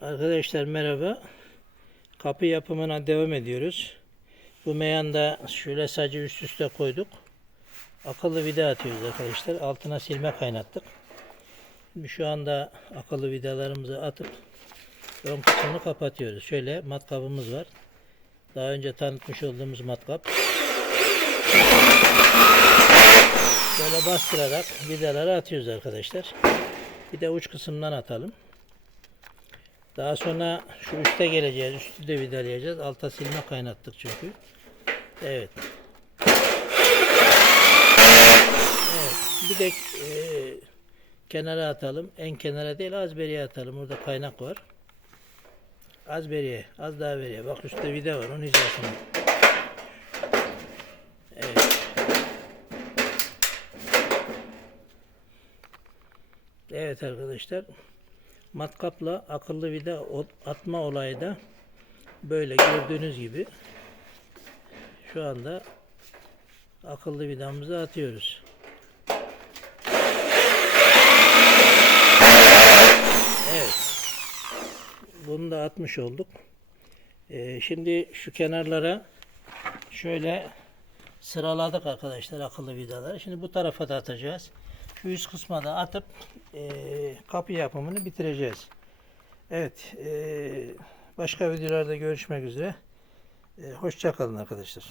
Arkadaşlar merhaba. Kapı yapımına devam ediyoruz. Bu meyanda şöyle sadece üst üste koyduk. Akıllı vida atıyoruz arkadaşlar. Altına silme kaynattık. Şimdi şu anda akıllı vidalarımızı atıp ön kısmını kapatıyoruz. Şöyle matkabımız var. Daha önce tanıtmış olduğumuz matkap. Böyle bastırarak vidaları atıyoruz arkadaşlar. Bir de uç kısımdan atalım. Daha sonra şu üste geleceğiz. Üstü de vidalayacağız. Alta silme kaynattık çünkü. Evet. Evet. Bir de e, kenara atalım. En kenara değil az beriye atalım. Orada kaynak var. Az beriye. Az daha beriye. Bak üstte vida var. Onun hizasına. Evet. Evet arkadaşlar. Matkapla akıllı vida atma olayı da böyle gördüğünüz gibi şu anda akıllı vidamızı atıyoruz. Evet. Bunu da atmış olduk. Ee, şimdi şu kenarlara şöyle sıraladık arkadaşlar akıllı vidaları. Şimdi bu tarafa da atacağız. Şu üst kısma da atıp eee, kapı yapımını bitireceğiz. Evet. eee, başka videolarda görüşmek üzere. Eee hoşça kalın arkadaşlar.